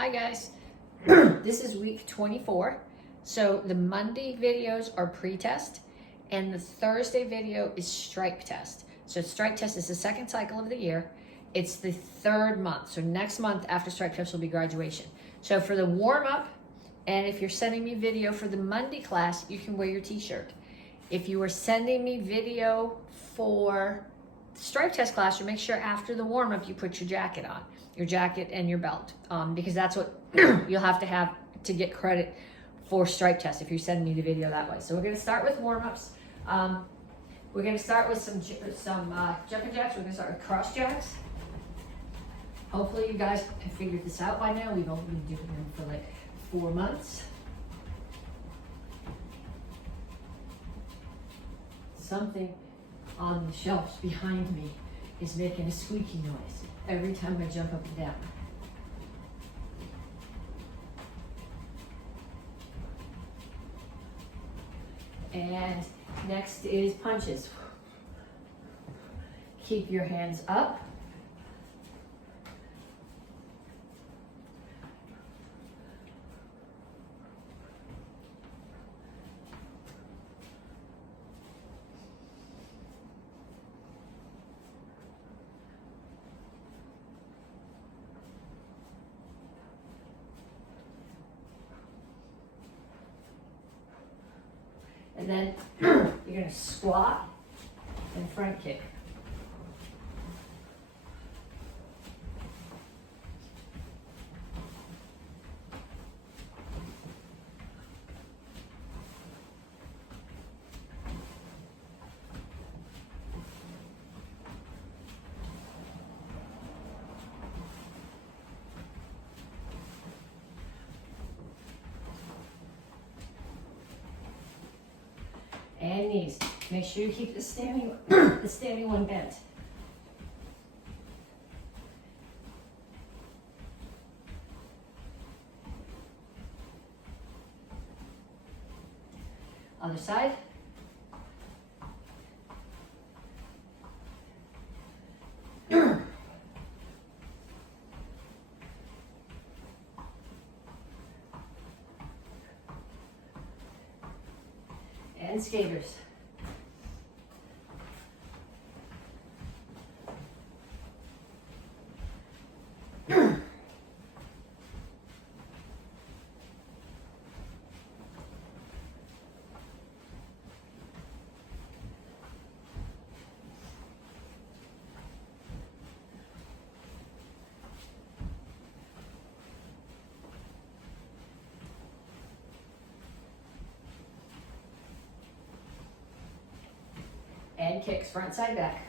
Hi guys, this is week 24. So the Monday videos are pre-test and the Thursday video is strike test. So strike test is the second cycle of the year. It's the third month. So next month after strike test will be graduation. So for the warm up, and if you're sending me video for the Monday class, you can wear your t-shirt. If you are sending me video for the strike test class, you make sure after the warm up you put your jacket on. Your jacket and your belt, because that's what you'll have to get credit for stripe test if you're sending me the video that way. So we're going to start with warm-ups. We're going to start with some jumping jacks. We're going to start with cross jacks. Hopefully you guys have figured this out by now. We've only been doing them for like 4 months. Something on the shelves behind me is making a squeaky noise every time I jump up and down. And next is punches. Keep your hands up. And then you're going to squat and front kick. And knees. Make sure you keep the standing one bent. Other side. And skaters. And kicks front side back.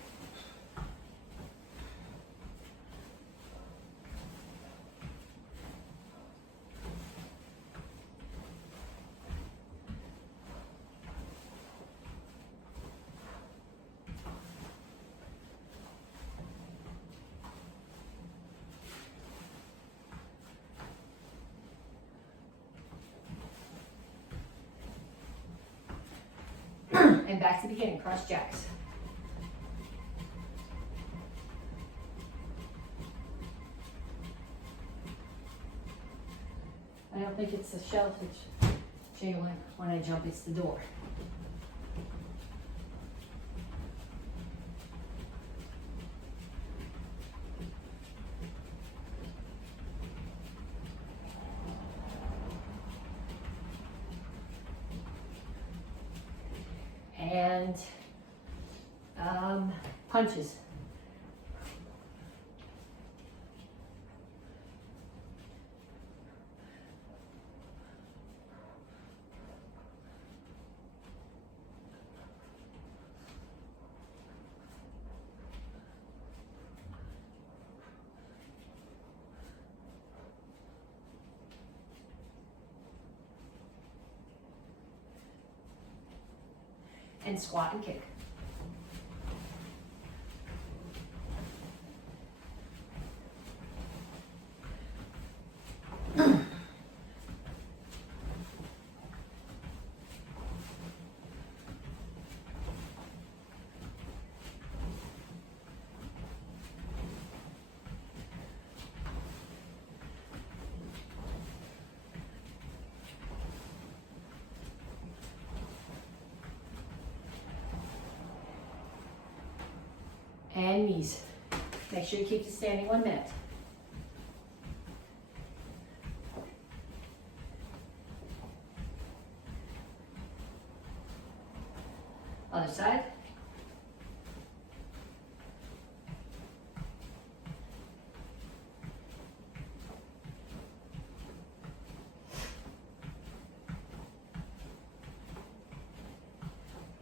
And back to the beginning, cross jacks. I don't think it's the shelf which jiggle when I jump, it's the door. And punches. And squat and kick. and knees. Make sure you keep the standing 1 minute. Other side.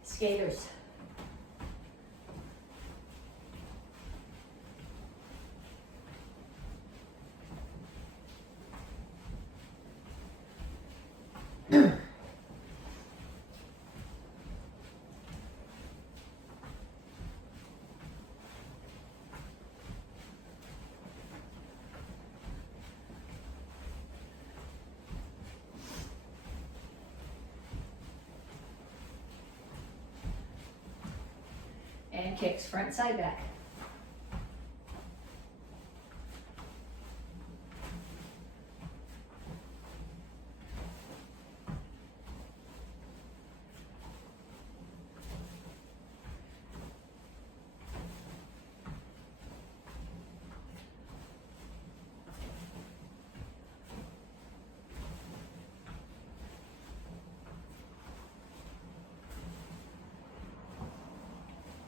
Skaters. And kicks, front, side, back.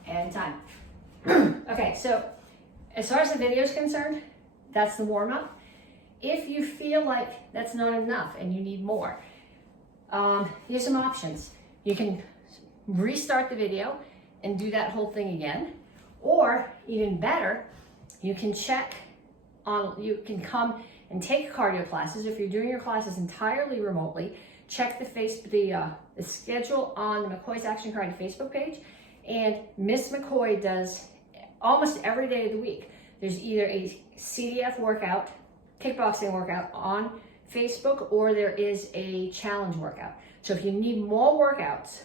And time. Okay, so as far as the video is concerned, that's the warm-up. If you feel like that's not enough and you need more, here's some options. You can restart the video and do that whole thing again, or even better, you can you can come and take cardio classes. If you're doing your classes entirely remotely, check the schedule on the McCoy's Action Karate Facebook page. And Miss McCoy does almost every day of the week. There's either a CDF workout, kickboxing workout on Facebook, or there is a challenge workout. So if you need more workouts,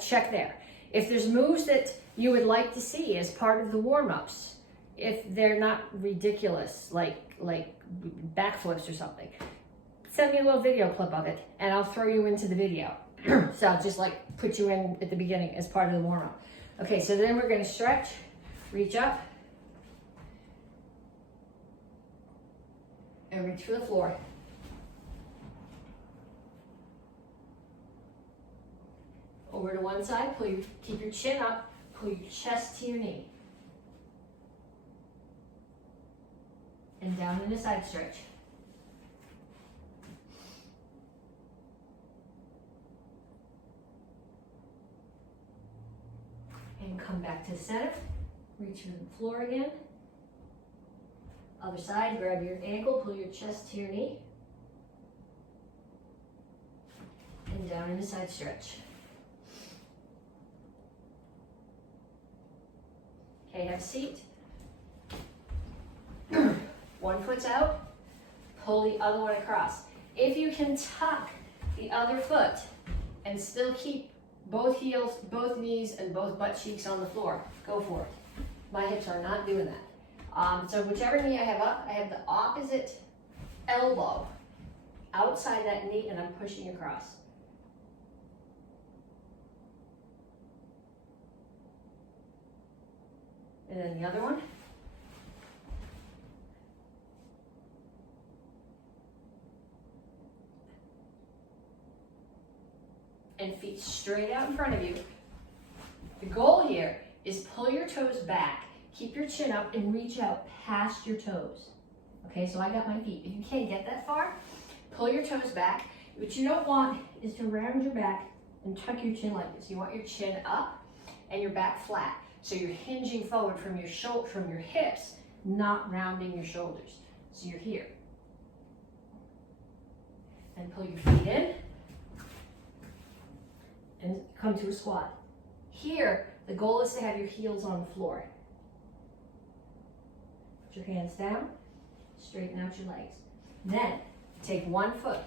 check there. If there's moves that you would like to see as part of the warm-ups, if they're not ridiculous, like backflips or something, send me a little video clip of it and I'll throw you into the video. So I'll just like put you in at the beginning as part of the warm-up. Okay, so then we're gonna stretch, reach up, and reach for the floor. Over to one side, keep your chin up, pull your chest to your knee. And down in a side stretch. And come back to the center, reach for the floor again. Other side, grab your ankle, pull your chest to your knee. And down in a side stretch. Okay, have a seat. One foot's out, pull the other one across. If you can tuck the other foot and still keep both heels, both knees, and both butt cheeks on the floor, go for it. My hips are not doing that. So whichever knee I have up, I have the opposite elbow outside that knee and I'm pushing across. And then the other one. And feet straight out in front of you. The goal here is pull your toes back, keep your chin up, and reach out past your toes. Okay, so I got my feet. If you can't get that far, pull your toes back. What you don't want is to round your back and tuck your chin like this. You want your chin up and your back flat. So you're hinging forward from your hips, not rounding your shoulders. So you're here. And pull your feet in. And come to a squat. Here, the goal is to have your heels on the floor. Put your hands down, straighten out your legs. Then, take one foot,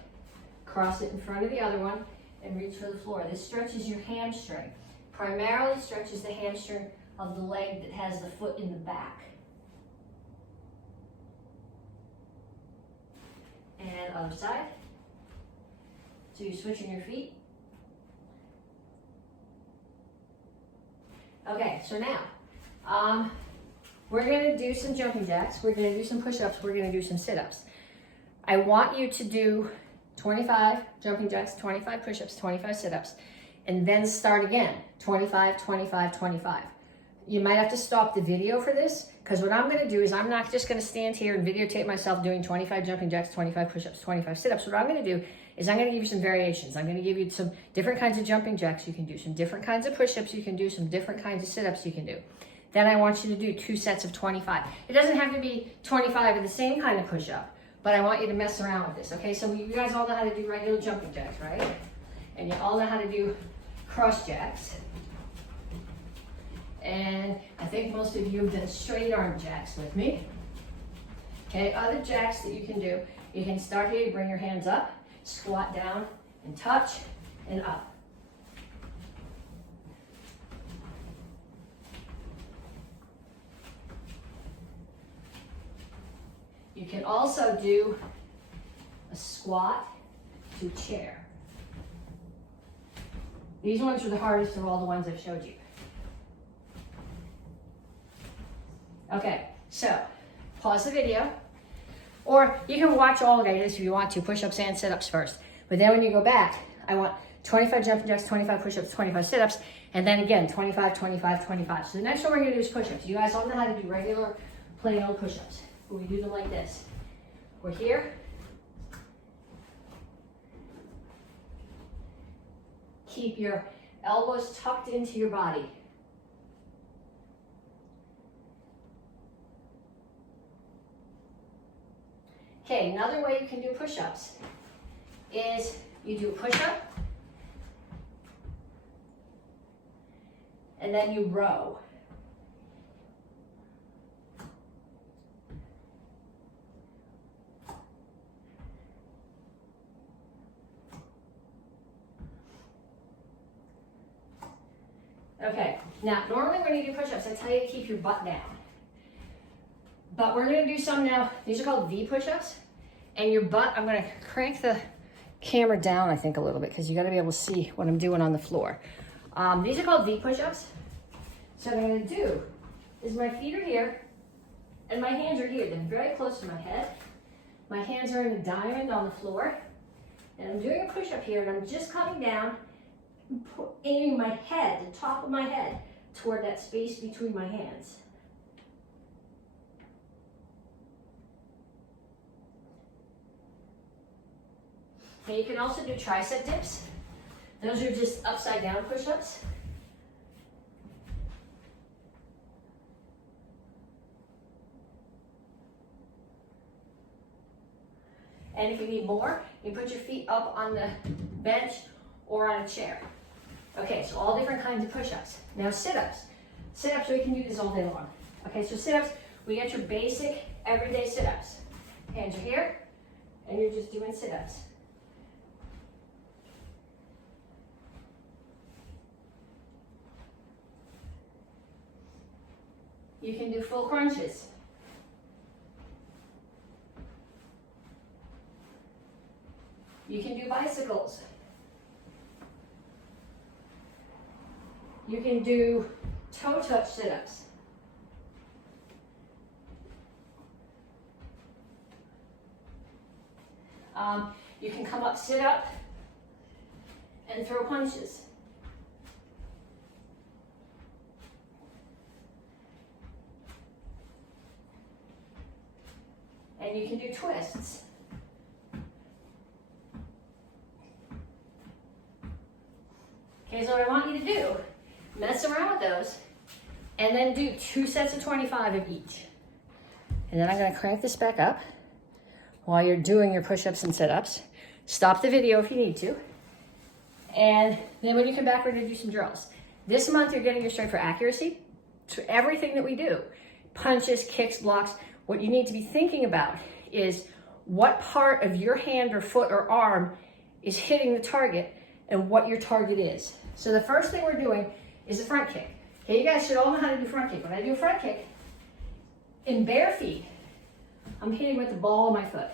cross it in front of the other one, and reach for the floor. This stretches your hamstring. Primarily stretches the hamstring of the leg that has the foot in the back. And other side. So you're switching your feet. Okay, so now, we're gonna do some jumping jacks, we're gonna do some push-ups, we're gonna do some sit-ups. I want you to do 25 jumping jacks, 25 push-ups, 25 sit-ups, and then start again, 25, 25, 25. You might have to stop the video for this, because what I'm gonna do is I'm not just gonna stand here and videotape myself doing 25 jumping jacks, 25 push-ups, 25 sit-ups. What I'm gonna do is I'm gonna give you some variations. I'm gonna give you some different kinds of jumping jacks you can do, some different kinds of push-ups you can do, some different kinds of sit-ups you can do. Then I want you to do 2 sets of 25. It doesn't have to be 25 of the same kind of push-up, but I want you to mess around with this, okay? So you guys all know how to do regular jumping jacks, right? And you all know how to do cross jacks. And I think most of you have done straight arm jacks with me. Okay, other jacks that you can do, you can start here, you bring your hands up, squat down and touch and up. You can also do a squat to chair. These ones are the hardest of all the ones I've showed you. Okay, so pause the video, or you can watch all of this if you want to, push-ups and sit-ups first. But then when you go back, I want 25 jumping jacks, 25 push-ups, 25 sit-ups, and then again, 25, 25, 25. So the next one we're gonna do is push-ups. You guys all know how to do regular, plain old push-ups. But we do them like this. We're here. Keep your elbows tucked into your body. Okay, another way you can do push-ups is you do a push-up and then you row. Okay, now normally when you do push-ups, I tell you to keep your butt down. But we're gonna do some now, these are called V push-ups. And your butt, I'm gonna crank the camera down, I think, a little bit, because you gotta be able to see what I'm doing on the floor. These are called V push-ups. So what I'm gonna do is my feet are here, and my hands are here. They're very close to my head. My hands are in a diamond on the floor. And I'm doing a push-up here, and I'm just coming down, aiming my head, the top of my head, toward that space between my hands. Now you can also do tricep dips. Those are just upside down push-ups. And if you need more, you put your feet up on the bench or on a chair. Okay, so all different kinds of push-ups. Now sit-ups. Sit-ups, we can do this all day long. Okay, so sit-ups, we get your basic everyday sit-ups. Hands are here, and you're just doing sit-ups. You can do full crunches. You can do bicycles. You can do toe touch sit-ups. You can come up, sit up, and throw punches. And you can do twists. Okay, so what I want you to do, mess around with those, and then do 2 sets of 25 of each. And then I'm gonna crank this back up while you're doing your push-ups and sit-ups. Stop the video if you need to. And then when you come back, we're gonna do some drills. This month, you're getting your straight for accuracy. So everything that we do, punches, kicks, blocks, what you need to be thinking about is what part of your hand or foot or arm is hitting the target and what your target is. So the first thing we're doing is a front kick. Okay, you guys should all know how to do front kick. When I do a front kick, in bare feet, I'm hitting with the ball of my foot.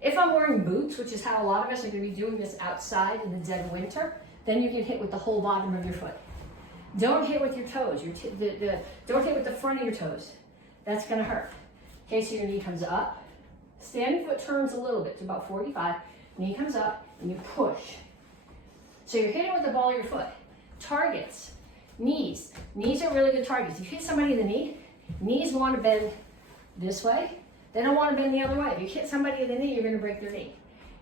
If I'm wearing boots, which is how a lot of us are gonna be doing this outside in the dead of winter, then you can hit with the whole bottom of your foot. Don't hit with your toes. Don't hit with the front of your toes. That's gonna hurt. Okay, so your knee comes up. Standing foot turns a little bit to about 45. Knee comes up and you push. So you're hitting with the ball of your foot. Targets, knees. Knees are really good targets. If you hit somebody in the knee, knees want to bend this way. They don't want to bend the other way. If you hit somebody in the knee, you're going to break their knee.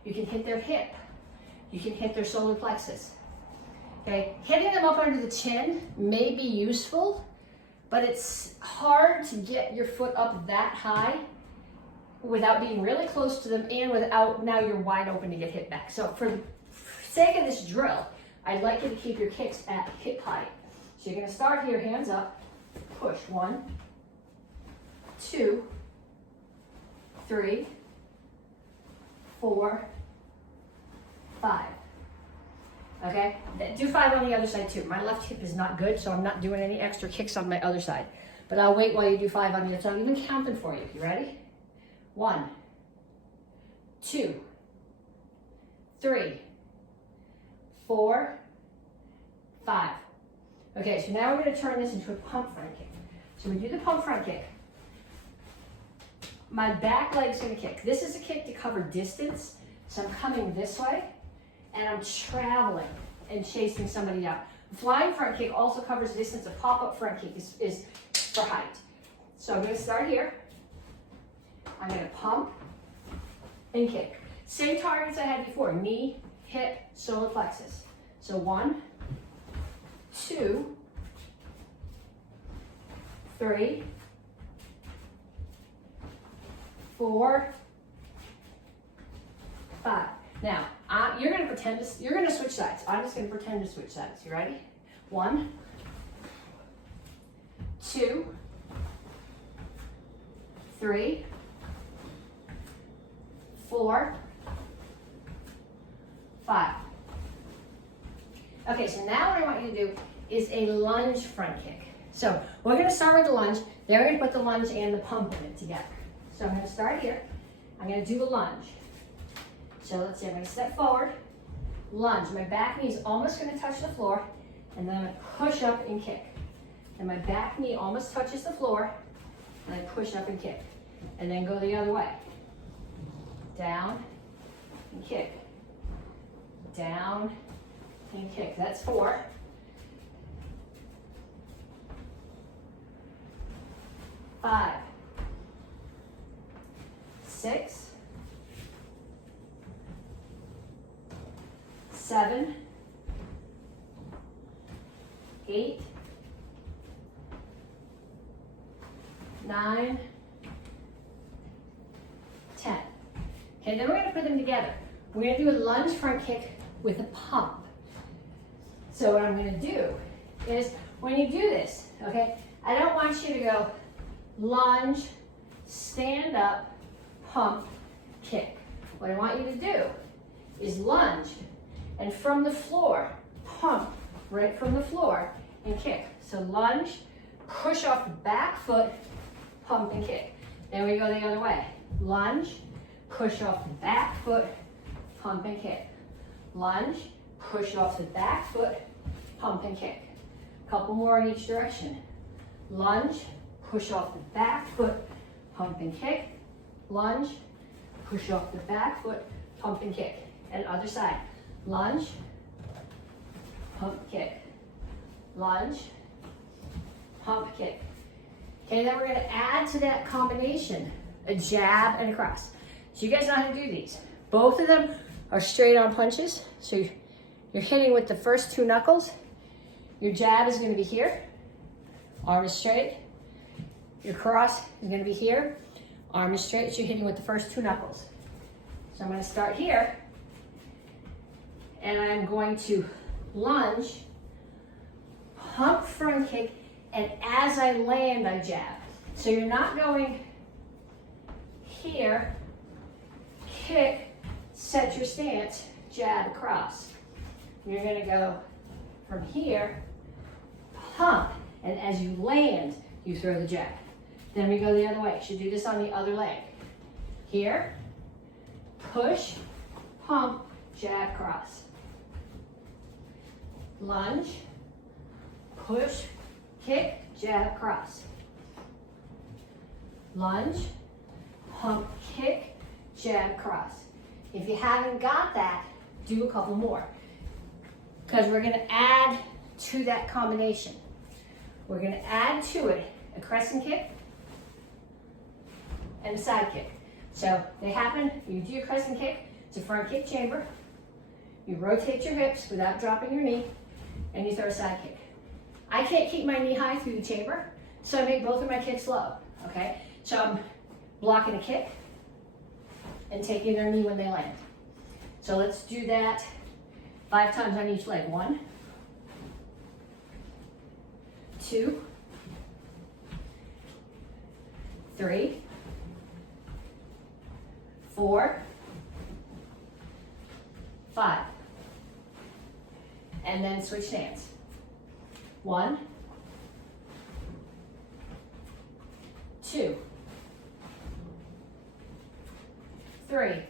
You can hit their hip. You can hit their solar plexus. Okay, hitting them up under the chin may be useful, but it's hard to get your foot up that high without being really close to them and without now you're wide open to get hit back. So for the sake of this drill, I'd like you to keep your kicks at hip height. So you're going to start here, hands up, push. 1, 2, 3, 4, 5. Okay, do 5 on the other side too. My left hip is not good, so I'm not doing any extra kicks on my other side. But I'll wait while you do 5 on the other side. I'm even counting for you. You ready? 1, 2, 3, 4, 5. Okay, so now we're going to turn this into a pump front kick. So we do the pump front kick. My back leg's going to kick. This is a kick to cover distance. So I'm coming this way, and I'm traveling and chasing somebody down. Flying front kick also covers distance. A pop-up front kick is for height. So I'm going to start here. I'm going to pump and kick. Same targets I had before. Knee, hip, solar plexus. So 1, 2, 3, 4, 5. Now, you're going to switch sides. I'm just going to pretend to switch sides. You ready? 1, 2, 3, 4, 5. Okay, so now what I want you to do is a lunge front kick. So we're going to start with the lunge. Then we're going to put the lunge and the pump in it together. So I'm going to start here. I'm going to do a lunge. So let's see, I'm going to step forward, lunge. My back knee is almost going to touch the floor, and then I'm going to push up and kick. And my back knee almost touches the floor, and I push up and kick. And then go the other way. Down and kick. Down and kick. That's 4. 5, 6, 7, 8, 9, 10. Okay, then we're going to put them together. We're going to do a lunge front kick with a pump. So what I'm going to do is when you do this, okay, I don't want you to go lunge, stand up, pump, kick. What I want you to do is lunge, and from the floor, pump right from the floor and kick. So lunge, push off the back foot, pump and kick. Then we go the other way. Lunge, push off the back foot, pump and kick. Lunge, push off the back foot, pump and kick. Couple more in each direction. Lunge, push off the back foot, pump and kick. Lunge, push off the back foot, pump and kick. And other side. Lunge, pump, kick. Lunge, pump, kick. Okay, then we're going to add to that combination a jab and a cross. So you guys know how to do these. Both of them are straight on punches. So you're hitting with the first 2 knuckles. Your jab is going to be here. Arm is straight. Your cross is going to be here. Arm is straight. So you're hitting with the first 2 knuckles. So I'm going to start here. And I'm going to lunge, pump front kick, and as I land, I jab. So you're not going here, kick, set your stance, jab across. You're going to go from here, pump, and as you land, you throw the jab. Then we go the other way. You should do this on the other leg. Here, push, pump, jab, cross. Lunge, push, kick, jab, cross. Lunge, hump, kick, jab, cross. If you haven't got that, do a couple more. Because we're gonna add to that combination. We're gonna add to it a crescent kick and a side kick. So they happen, you do your crescent kick, it's a front kick chamber. You rotate your hips without dropping your knee, and you throw a side kick. I can't keep my knee high through the chamber, so I make both of my kicks low, okay? So I'm blocking a kick and taking their knee when they land. So let's do that 5 times on each leg. 1, 2, 3, 4, 5. And then switch stance. 1, 2, 3,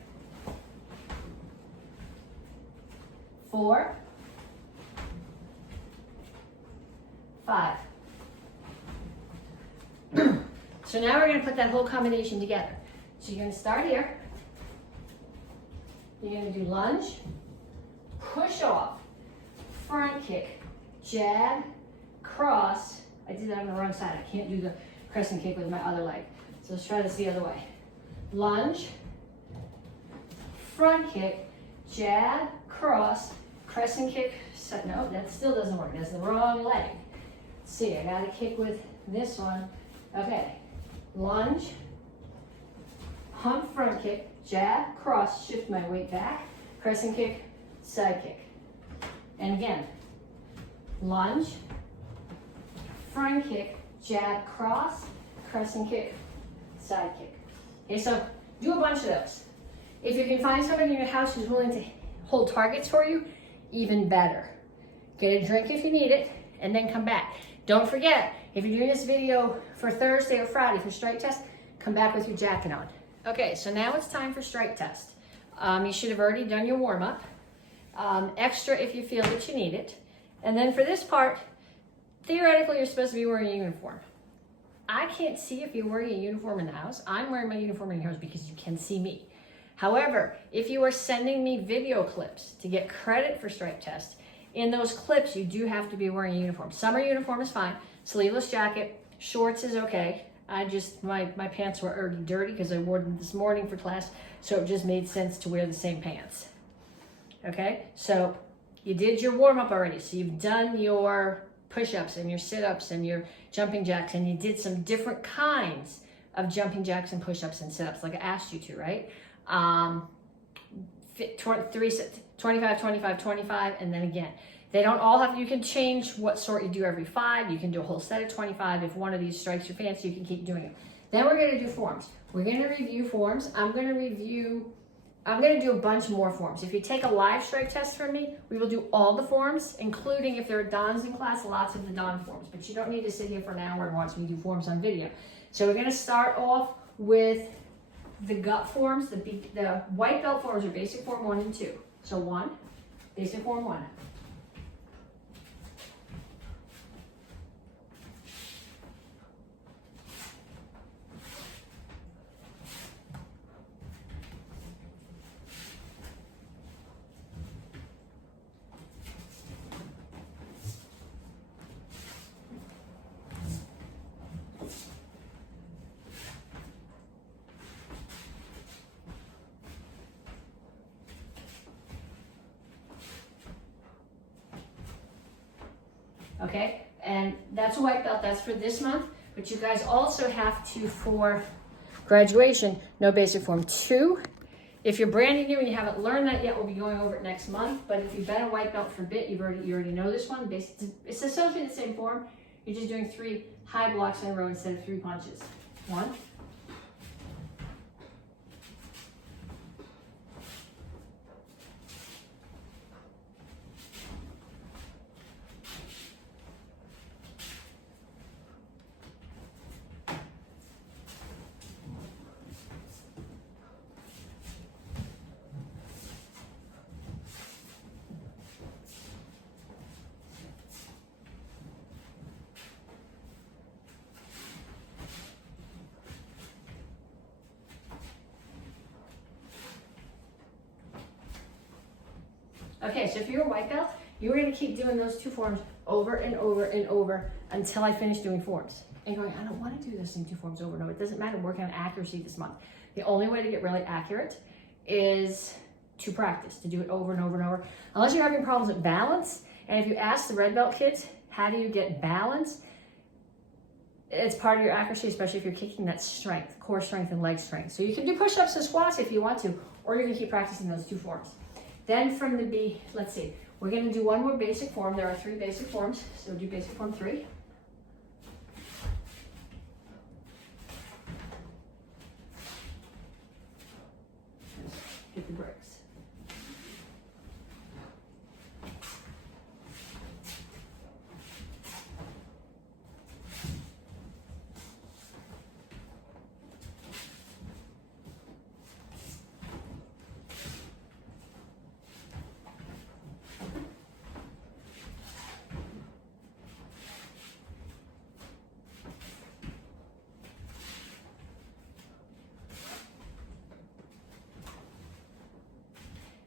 4, 5. So now we're going to put that whole combination together. So you're going to start here. You're going to do lunge, push off, front kick, jab, cross. I did that on the wrong side. I can't do the crescent kick with my other leg. So let's try this the other way. Lunge, front kick, jab, cross, crescent kick. No, that still doesn't work. That's the wrong leg. Let's see, I got to kick with this one. Okay, lunge, hump, front kick, jab, cross, shift my weight back, crescent kick, side kick. And again, lunge, front kick, jab, cross, crescent kick, side kick. Okay, so do a bunch of those. If you can find somebody in your house who's willing to hold targets for you, even better. Get a drink if you need it, and then come back. Don't forget, if you're doing this video for Thursday or Friday for strike test, come back with your jacket on. Okay, so now it's time for strike test. You should have already done your warm-up. Extra if you feel that you need it. And then for this part, theoretically, you're supposed to be wearing a uniform. I can't see if you're wearing a uniform in the house. I'm wearing my uniform in the house because you can see me. However, if you are sending me video clips to get credit for strike test, in those clips, you do have to be wearing a uniform. Summer uniform is fine. Sleeveless jacket, shorts is okay. My pants were already dirty because I wore them this morning for class, so it just made sense to wear the same pants. Okay, so you did your warm-up already. So you've done your push-ups and your sit-ups and your jumping jacks, and you did some different kinds of jumping jacks and push-ups and sit-ups like I asked you to, right? 25, 25, 25, and then again. They don't all have, you can change what sort you do every 5. You can do a whole set of 25. If one of these strikes your fancy, you can keep doing it. Then we're going to do forms. We're going to review forms. I'm going to do a bunch more forms. If you take a live strike test from me, we will do all the forms, including if there are Dons in class, lots of the Don forms. But you don't need to sit here for an hour and watch me do forms on video. So we're going to start off with the gut forms. The white belt forms are basic form 1 and 2. So 1, basic form 1. Okay, and that's a white belt, that's for this month, but you guys also have to, for graduation, know basic form 2. If you're brand new and you haven't learned that yet, we'll be going over it next month, but if you've been a white belt for a bit, you already know this one. It's essentially the same form, you're just doing 3 high blocks in a row instead of 3 punches. 1, 2, Okay, so if you're a white belt, you're gonna keep doing those 2 forms over and over and over until I finish doing forms. And going, I don't wanna do those same 2 forms over and over. It doesn't matter, working on accuracy this month. The only way to get really accurate is to practice, to do it over and over and over. Unless you're having problems with balance, and if you ask the red belt kids, how do you get balance? It's part of your accuracy, especially if you're kicking that strength, core strength and leg strength. So you can do push-ups and squats if you want to, or you can keep practicing those 2 forms. Then from the B, let's see, we're gonna do one more basic form. There are 3 basic forms, so do basic form 3. Hit the brakes.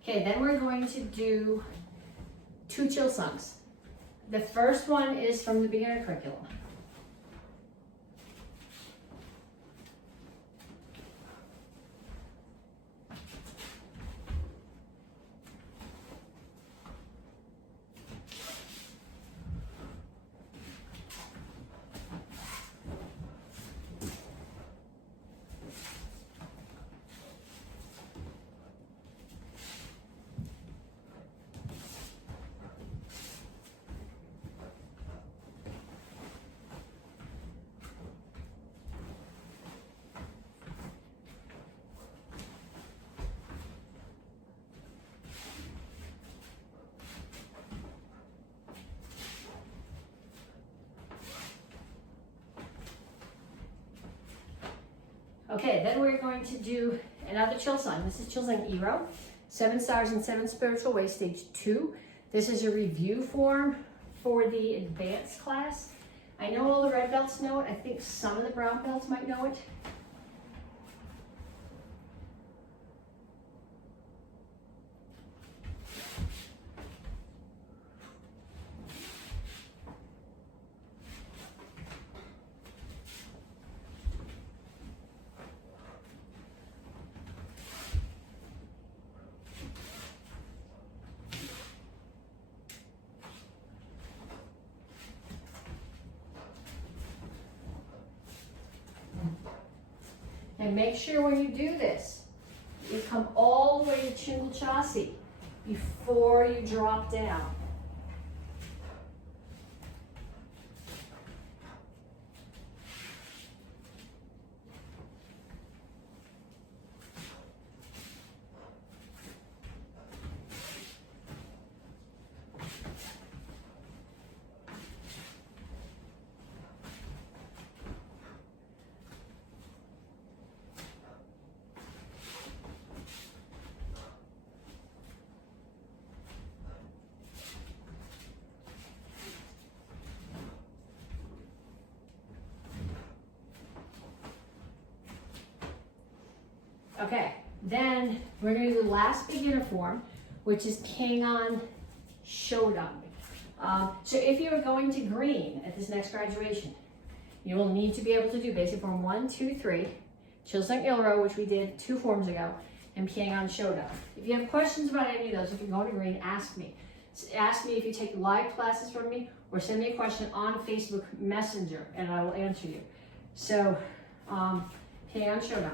Okay, then we're going to do 2 chill songs. The first one is from the beginner curriculum. Okay, then we're going to do another chill song. This is Chill Song Ero, 7 Stars and 7 Spiritual Ways, Stage 2. This is a review form for the advanced class. I know all the red belts know it. I think some of the brown belts might know it. And make sure when you do this, you come all the way to Chingle Chassi before you drop down. Okay, then we're going to do the last beginner form, which is Kangon Shodan. So if you are going to green at this next graduation, you will need to be able to do basic form 1, 2, 3, Chill Sung Ilro, which we did 2 forms ago, and Kangon Shodan. If you have questions about any of those, if you're going to green, ask me. Ask me if you take live classes from me, or send me a question on Facebook Messenger, and I will answer you. So, Kangon Shodan.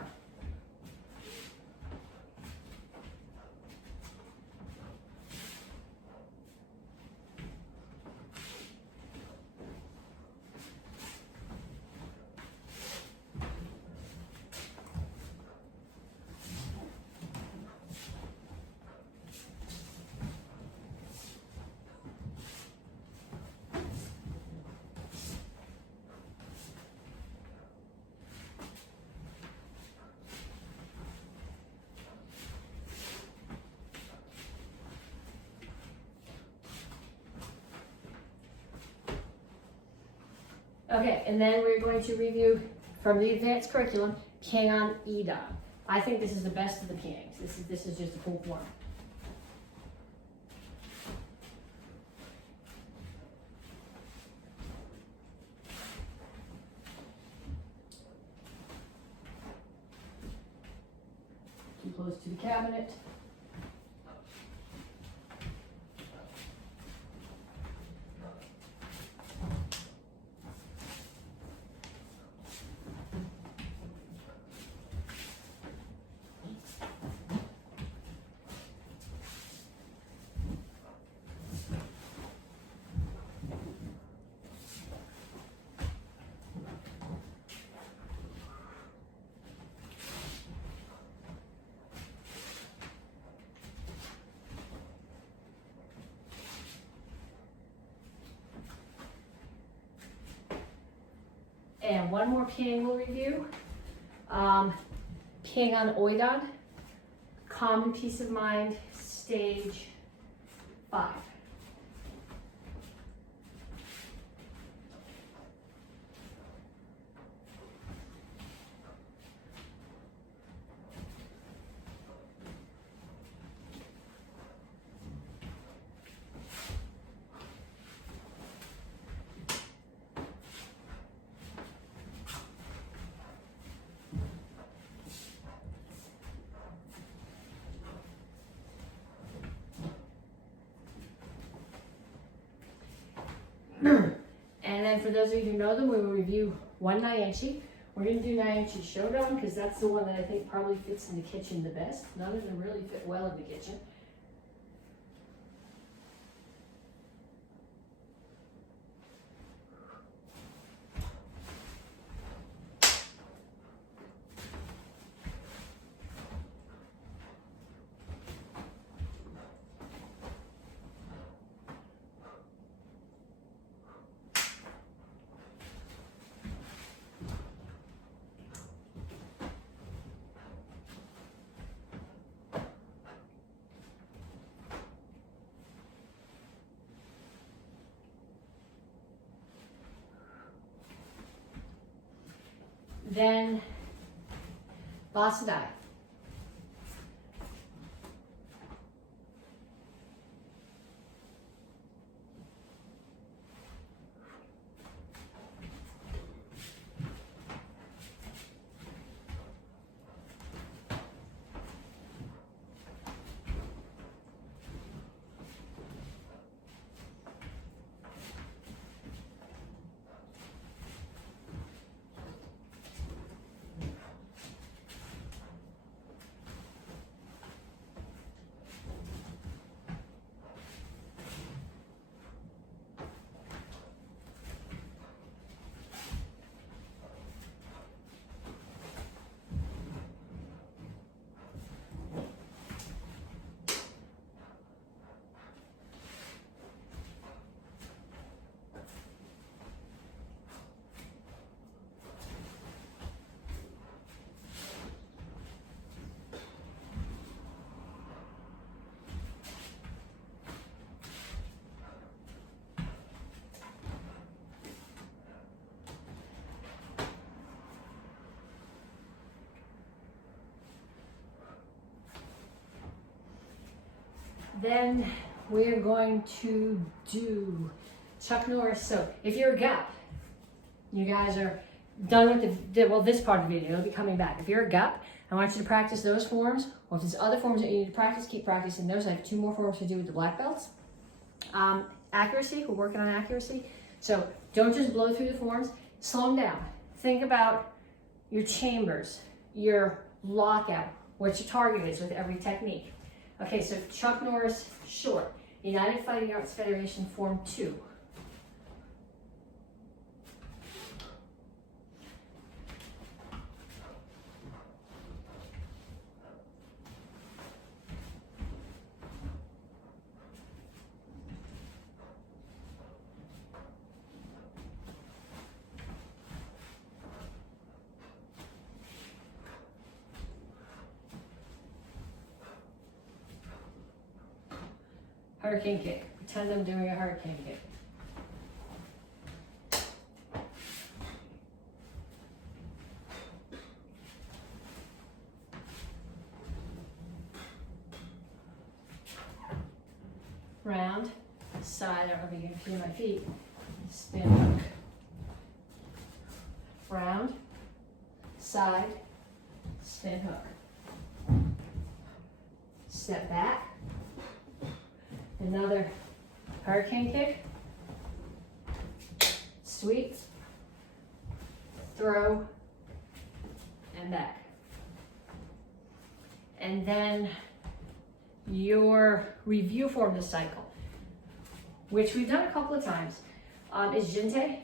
Okay, and then we're going to review from the advanced curriculum, Kangon Ida. I think this is the best of the Piangs. This is just a cool form. too close to the cabinet. And one more king we'll review. King on Oidon, Common Peace of Mind, stage 5. And then for those of you who know them, we will review one Nyanchi. We're going to do Nyanchi Shodan because that's the one that I think probably fits in the kitchen the best. None of them really fit well in the kitchen. Then Vasadai. Then we're going to do Chuck Norris. So if you're a gup, you guys are done with this part of the video. It'll be coming back. If you're a gup, I want you to practice those forms. Or if there's other forms that you need to practice, keep practicing those. I have 2 more forms to do with the black belts. Accuracy, we're working on accuracy. So don't just blow through the forms. Slow them down. Think about your chambers, your lockout, what your target is with every technique. Okay, so Chuck Norris short, United Fighting Arts Federation Form 2. Hurricane kick. Pretend I'm doing a hurricane kick. Round, side, I don't know if you can feel my feet. Spin hook. Round, side, spin hook. step back, another hurricane kick, sweep, throw, and back. And then your review form this cycle, which we've done a couple of times, is Jinte.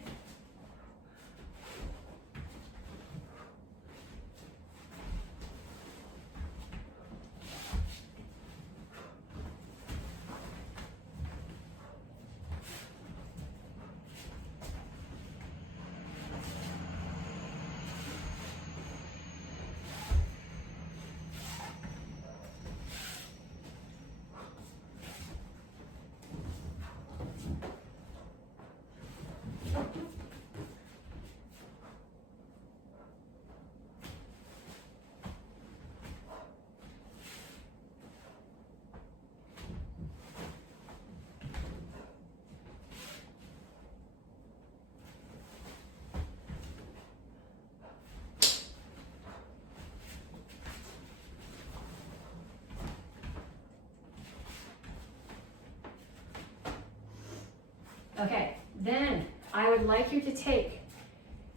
Okay, then I would like you to take,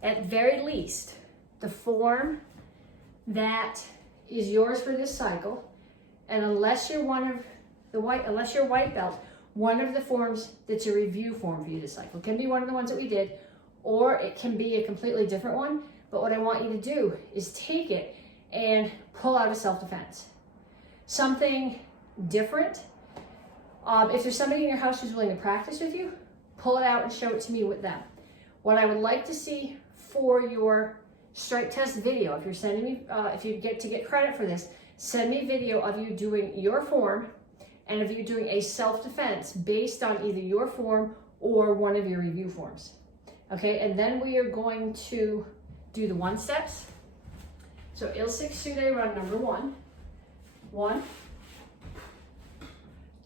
at very least, the form that is yours for this cycle, and unless you're white belt, one of the forms that's a review form for you this cycle. It can be one of the ones that we did, or it can be a completely different one. But what I want you to do is take it and pull out a self-defense. Something different. If there's somebody in your house who's willing to practice with you, pull it out and show it to me with them. What I would like to see for your strike test video, if you're sending me, if you get credit for this, send me video of you doing your form and of you doing a self-defense based on either your form or one of your review forms. Okay, and then we are going to do the 1 steps. So Il Six Sude run number 1. 1,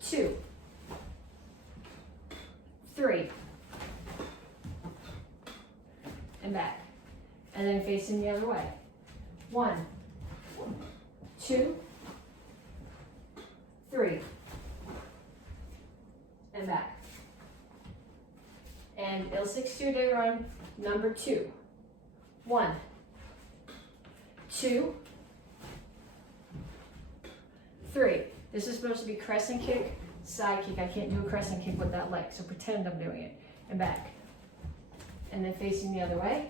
2, 3, and back, and then facing the other way. 1, 2, 3, and back. And Il Six Sude run number 2. 1, 2, 3. This is supposed to be crescent kick, side kick. I can't do a crescent kick with that leg, so pretend I'm doing it. And back. And then facing the other way.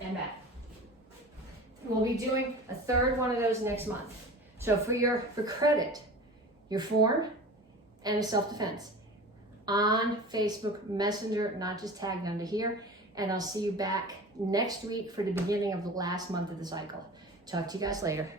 And back. We'll be doing a third one of those next month. So for credit, your form and a self-defense on Facebook Messenger, not just tagged under here. And I'll see you back next week for the beginning of the last month of the cycle. Talk to you guys later.